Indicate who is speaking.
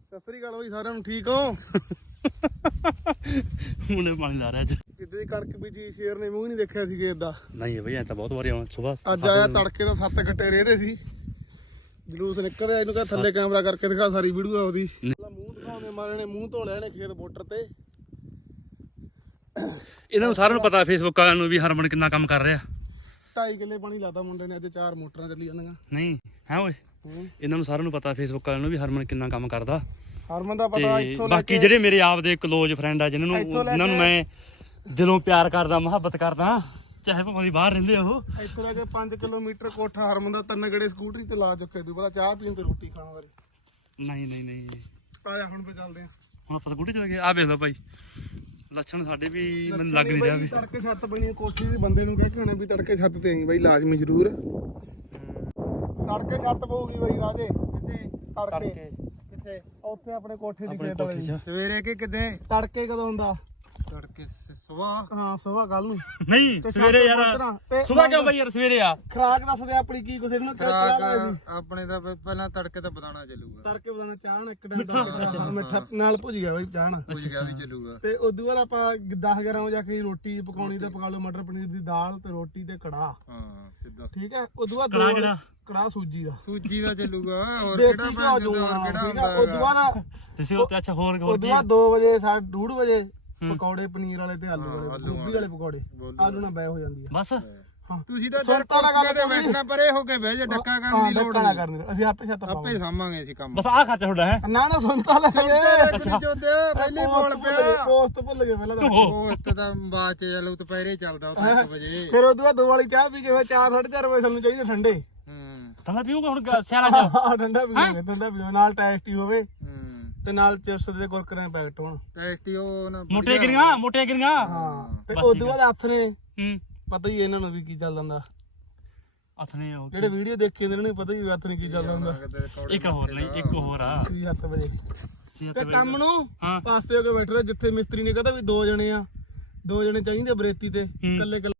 Speaker 1: ਸਤਿ ਸ੍ਰੀ ਅਕਾਲ ਬਈ ਸਾਰਿਆਂ ਨੂੰ, ਠੀਕ ਹੋ?
Speaker 2: ਮੁੰਡੇ ਪਾਣੀ ਲਾ ਰਿਹਾ ਅੱਜ।
Speaker 1: ਕਿੱਦੇ ਦੀ ਕਣਕ ਬੀਜੀ ਸ਼ੇਰ ਨੇ ਮੂੰਹ ਨਹੀਂ ਦੇਖਿਆ ਸੀ ਕਿ ਇਦਾਂ।
Speaker 2: ਨਹੀਂ ਬਈ ਐ ਤਾਂ ਬਹੁਤ ਵਾਰੀ ਆਉਂ ਸਵੇਰ
Speaker 1: ਅੱਜ ਆਇਆ ਤੜਕੇ ਦਾ 7 ਘੱਟੇ ਰਹਿਦੇ ਸੀ, ਜਲੂਸ ਨਿਕਲ ਰਿਹਾ। ਇਹਨੂੰ ਕਹ ਥੱਲੇ ਕੈਮਰਾ ਕਰਕੇ ਦਿਖਾ ਸਾਰੀ ਵੀਡੀਓ ਉਹਦੀ। ਮੂੰਹ ਦਿਖਾਉਂਦੇ ਮਾਰੇ ਨੇ, ਮੂੰਹ ਧੋ ਲਿਆ ਨੇ ਖੇਤ ਮੋਟਰ ਤੇ।
Speaker 2: ਇਹਨਾਂ ਨੂੰ ਸਾਰਿਆਂ ਨੂੰ ਪਤਾ ਫੇਸਬੁੱਕ ਵਾਲਿਆਂ ਨੂੰ ਵੀ ਹਰਮਨ ਕਿੰਨਾ ਕੰਮ ਕਰ ਰਿਹਾ।
Speaker 1: 2.5 ਕਿੱਲੇ ਪਾਣੀ ਲਾਤਾ ਮੁੰਡੇ ਨੇ ਅੱਜ, 4 ਮੋਟਰਾਂ ਚੱਲੀ ਜਾਂਦੀਆਂ।
Speaker 2: ਨਹੀਂ ਹੈ ਓਏ, ਇਹਨਾਂ ਨੂੰ ਸਾਰਿਆਂ ਨੂੰ ਪਤਾ ਫੇਸਬੁੱਕ ਵਾਲਿਆਂ ਨੂੰ ਵੀ ਹਰਮਨ ਕਿੰਨਾ ਕੰਮ ਕਰਦਾ।
Speaker 1: ਹਰਮਨ ਦਾ ਪਤਾ ਇੱਥੋਂ ਲੈ
Speaker 2: ਬਾਕੀ ਜਿਹੜੇ ਮੇਰੇ ਆਪ ਦੇ ਕਲੋਜ਼ ਫਰੈਂਡ ਆ ਜਿਨ੍ਹਾਂ ਨੂੰ ਮੈਂ ਦਿਲੋਂ ਪਿਆਰ ਕਰਦਾ, ਮੁਹੱਬਤ ਕਰਦਾ, ਚਾਹੇ ਭਾਵੇਂ ਬਾਹਰ ਰਹਿੰਦੇ ਉਹ।
Speaker 1: ਇੱਥੋਂ ਲੈ ਕੇ 5 ਕਿਲੋਮੀਟਰ ਕੋਠਾ ਹਰਮਨ ਦਾ 3 ਗੇੜੇ ਸਕੂਟਰੀ ਤੇ ਲਾ ਚੁੱਕੇ। ਤੂੰ ਪਤਾ ਚਾਹ ਪੀਣ ਤੇ ਰੋਟੀ ਖਾਣ ਵਾਲੀ।
Speaker 2: ਨਹੀਂ
Speaker 1: ਆ ਜਾ ਹੁਣ ਪੇ ਚੱਲਦੇ ਆ।
Speaker 2: ਹੁਣ ਆਪਾਂ ਸਕੂਟੀ ਚਲੇ ਗਏ। ਆ ਵੇਖ ਲਓ ਭਾਈ, ਲੱਛਣ ਸਾਡੇ ਵੀ ਮੈਨੂੰ ਲੱਗ ਨਹੀਂ ਰਿਹਾ ਵੀ।
Speaker 1: ਤੜਕੇ ਛੱਤ ਬਣੀ ਕੋਠੀ ਦੇ ਬੰਦੇ ਨੂੰ ਕਹਿ ਕੇ ਆਣੇ ਵੀ ਤੜਕੇ ਛੱਤ ਤੇ ਆਈ ਬਾਈ, ਲਾਜ਼ਮੀ ਜ਼ਰੂਰ। ਤੜਕੇ ਛੱਤ ਪਊਗੀ ਬਾਈ ਰਾਜੇ। ਕਿੱਥੇ ਤੜਕੇ? ਕਿੱਥੇ? ਉੱਥੇ ਆਪਣੇ ਕੋਠੇ ਦੀ ਖੇਤ ਵਾਲੇ।
Speaker 3: ਸਵੇਰੇ ਕਿ ਕਿੱਦੇ?
Speaker 1: ਤੜਕੇ ਕਦੋਂ ਹੁੰਦਾ?
Speaker 3: ਤੜਕੇ ਸਵੇਰ।
Speaker 1: ਹਾਂ ਸਵੇਰ ਕੱਲ ਨੂੰ।
Speaker 2: ਨਹੀਂ ਸਵੇਰੇ ਯਾਰ, ਸਵੇਰ ਕਿਉਂ ਬਾਈ ਯਾਰ? ਸਵੇਰੇ ਆ
Speaker 1: ਖਰਾਕ ਦੱਸਦੇ ਆਪਣੀ ਕੀ ਕੁਛ ਇਹਨੂੰ
Speaker 3: ਆਪਣੇ ਦਾ ਪਹਿਲਾਂ ਤੜਕੇ ਤਾਂ ਬਦਾਣਾ ਚੱਲੂਗਾ।
Speaker 1: ਤੜਕੇ ਬਦਾਨਾ ਚਾਹ ਨਾਲ ਇੱਕ ਟਾਈਮ ਮਿੱਠਾ ਨਾਲ ਭੁੱਜ ਗਿਆ ਬਾਈ ਚਾਹ ਨਾਲ।
Speaker 3: ਕੁਝ ਗਿਆ ਵੀ ਚੱਲੂਗਾ।
Speaker 1: ਤੇ ਉਦੋਂ ਬਾਅਦ ਆਪਾਂ 10-11 ਵਜੇ ਜਾ ਕੇ ਰੋਟੀ ਪਕਾਉਣੀ ਤੇ ਪਕਾ ਲਓ, ਮਟਰ ਪਨੀਰ ਦੀ ਦਾਲ ਤੇ ਰੋਟੀ ਤੇ ਕੜਾਹ।
Speaker 3: ਹਾਂ ਸਿੱਧਾ
Speaker 1: ਠੀਕ ਹੈ। ਉਦੋਂ ਬਾਅਦ ਕੜਾਹ ਸੂਜੀ ਦਾ
Speaker 3: ਚੱਲੂਗਾ। ਹੋਰ ਕਿਹੜਾ ਬਣਾ ਕੇ ਹੋਰ ਕਿਹੜਾ ਹੁੰਦਾ?
Speaker 1: ਉਦੋਂ ਬਾਅਦ
Speaker 2: ਤੁਸੀਂ ਉੱਤੇ ਅੱਛਾ ਹੋਰ
Speaker 1: ਉਦੋਂ ਬਾਅਦ 2 ਵਜੇ 2:30 ਵਜੇ ਪਕੌੜੇ ਪਨੀਰ ਵਾਲੇ ਤੇ ਆਲੂ ਵਾਲੇ, ਗੋਭੀ ਵਾਲੇ ਪਕੌੜੇ। ਆਲੂ ਨਾਲ ਬੈ ਹੋ ਜਾਂਦੀ ਆ
Speaker 2: ਬਸ।
Speaker 1: ਹਾਂ
Speaker 3: ਤੁਸੀਂ ਤਾਂ ਜਰ ਕੋਠੇ ਤੇ ਬੈਠਣਾ, ਪਰੇ ਹੋ ਕੇ ਬਹਿ ਜਾ। ਡੱਕਾ ਕਰਨ ਦੀ ਲੋੜ ਨਹੀਂ
Speaker 1: ਕਰਨੀ, ਅਸੀਂ ਆਪੇ ਛੱਤ
Speaker 3: ਆਪੇ ਸਾਂਭਾਂਗੇ ਅਸੀਂ ਕੰਮ।
Speaker 2: ਬਸ ਆਹ ਖਰਚਾ ਤੁਹਾਡਾ ਹੈ।
Speaker 1: ਨਾ ਸੁਣਤਾ ਲੈ
Speaker 3: ਪਹਿਲੀ ਬੋਲ ਪਿਆ।
Speaker 1: ਪੋਸਟ ਭੁੱਲ ਗਏ ਪਹਿਲਾਂ ਤਾਂ।
Speaker 3: ਪੋਸਟ ਤਾਂ ਬਾਅਦ ਚ ਚਲੋ ਦੁਪਹਿਰੇ ਚੱਲਦਾ ਉਹ 1 ਵਜੇ।
Speaker 1: ਫਿਰ ਉਦੋਂ ਬਾਅਦ 2 ਵਾਲੀ ਚਾਹ ਪੀ ਕੇ ਫਿਰ 4-4:30 ਵਜੇ ਸਾਨੂੰ ਚਾਹੀਦੇ ਠੰਡੇ।
Speaker 2: ਠੰਡਾ ਪੀਊਗਾ ਹੁਣ ਸਿਆਲਾਂ ਚ?
Speaker 1: ਹਾਂ ਠੰਡਾ ਪੀਵਾਂਗੇ ਨਾਲ ਟੇਸਟੀ ਹੋਵੇ ਤੇ ਨਾਲ ਚਿਪਸ ਦੇ ਕੁਰਕਰੇ ਦੇ ਪੈਕਟ ਹੋਣ।
Speaker 3: ਟੇਸਟੀ ਉਹ ਨਾ
Speaker 2: ਮੋਟੀਆਂ ਗਿਰੀਆਂ।
Speaker 1: ਹਾਂ ਤੇ ਉਦੋਂ ਬਾਅਦ ਹੱਥ ਨੇ ਪਤਾ ਹੀ ਇਹਨਾਂ ਨੂੰ ਵੀ ਕੀ ਚੱਲਦਾ ਹੁੰਦਾ।
Speaker 2: ਹੱਥ ਨੇ
Speaker 1: ਜਿਹੜੇ ਵੀਡੀਓ ਦੇਖੇ ਇਹਨਾਂ ਨੂੰ ਪਤਾ ਹੀ ਹੱਥ ਨੇ ਕੀ ਚੱਲਦਾ ਹੁੰਦਾ।
Speaker 2: ਇੱਕ ਹੋਰ ਆ
Speaker 1: 7 ਵਜੇ ਤੇ ਕੰਮ ਨੂੰ ਪਾਸੇ ਹੋ ਕੇ ਬੈਠ ਰਿਹਾ, ਜਿੱਥੇ ਮਿਸਤਰੀ ਨੇ ਕਹਤਾ ਵੀ 2 ਜਣੇ ਆ, 2 ਜਣੇ ਚਾਹੀਦੇ ਬਰੇਤੀ ਤੇ। ਇਕੱਲੇ